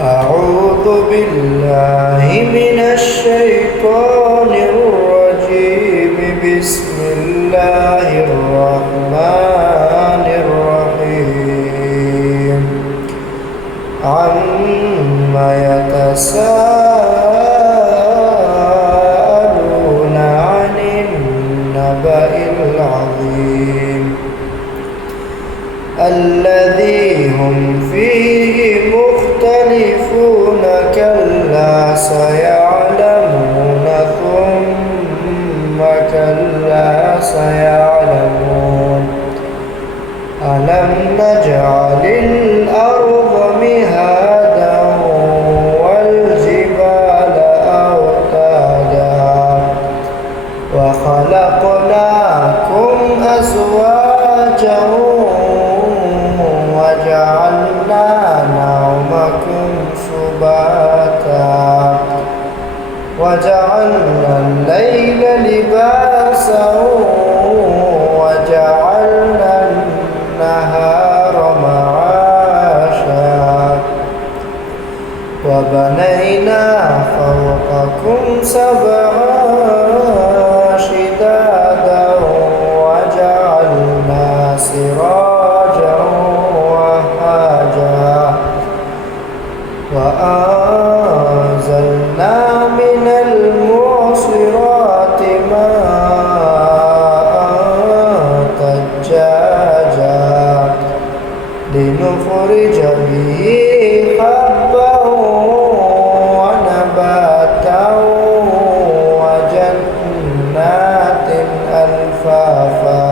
أعوذ بالله من الشيطان الرجيم. بسم الله الرحمن الرحيم. عما يتساءلون عن النبأ العظيم الذي هم فيه مختلفون. كلا سيعلمون ثم كلا سيعلمون. ألم نجعل الأرض مهادا والجبال أوتادا وخلقناكم أزواجا وجعلنا نومكم سباتا وجعلنا الليل لباسا وجعلنا النهار معاشا وبنينا فوقكم سبعا شدادا وجعلنا سراجا وأنزلنا من المعصرات ماء ثجاجا لنخرج به حبا ونباتا وجنات ألفافا.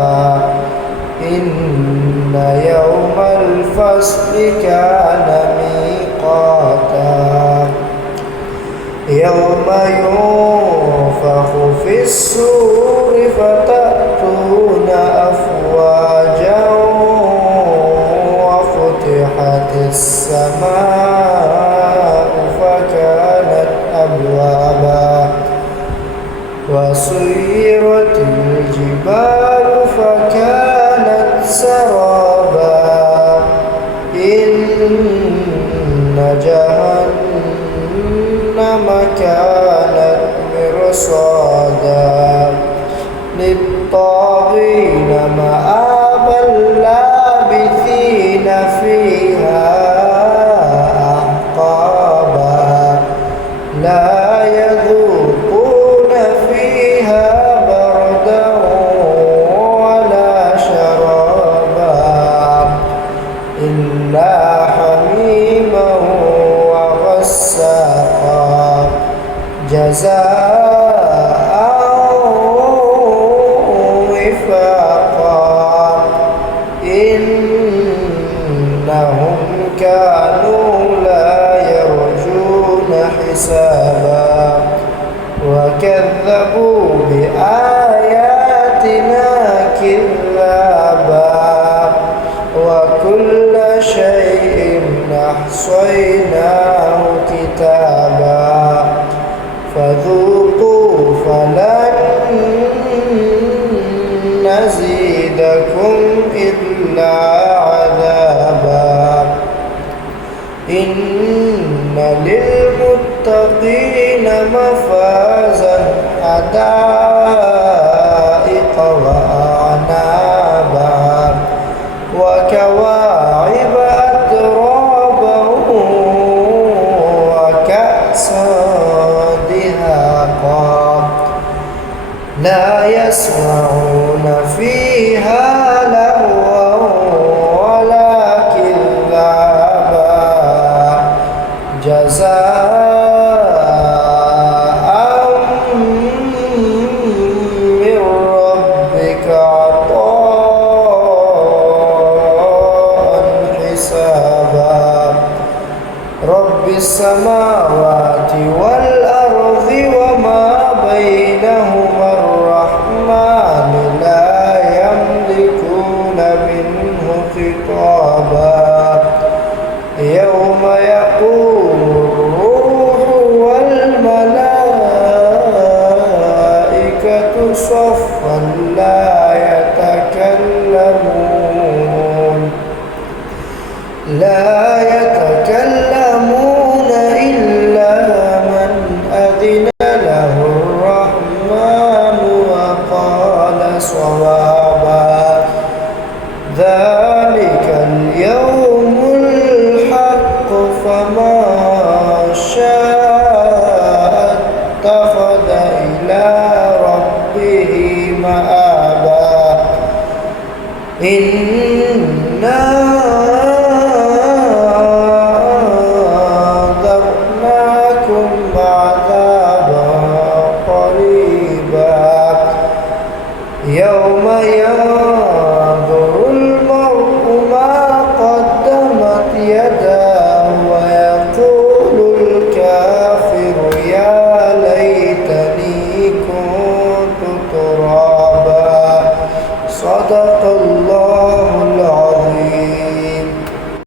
إن يوم الفصل كان ميقاتا يوم ينفخ في الصور فتأتون أفواجا وفتحت السماء فكانت أبوابا وسيرت الجبال فكانت سرابا. إن جهنم كانت مرصادا للطاغين مآبا لابثين فيها أحقابا لا يذوقون فيها بردا ولا شرابا إلا حميما وغساقا جزاء وفاقا. إنهم كانوا لا يرجون حسابا وكذبوا بآياتنا كذابا وكل شيء أحصيناه كتابا فذوقوا فلن نزيدكم إلا عذابا. إن للمتقين مفازا حدائق وأعنابا وكواعب أترابا وكأسا دهاقا لا يسمعون فيها لغوا ولا كذابا جزاء من ربك عطاء حسابا. رب السماوات والأرض وما بينهما الرحمن لا يملكون منه خطابا. يوم يقوم الروح والملائكة صفا لا يتكلمون يداه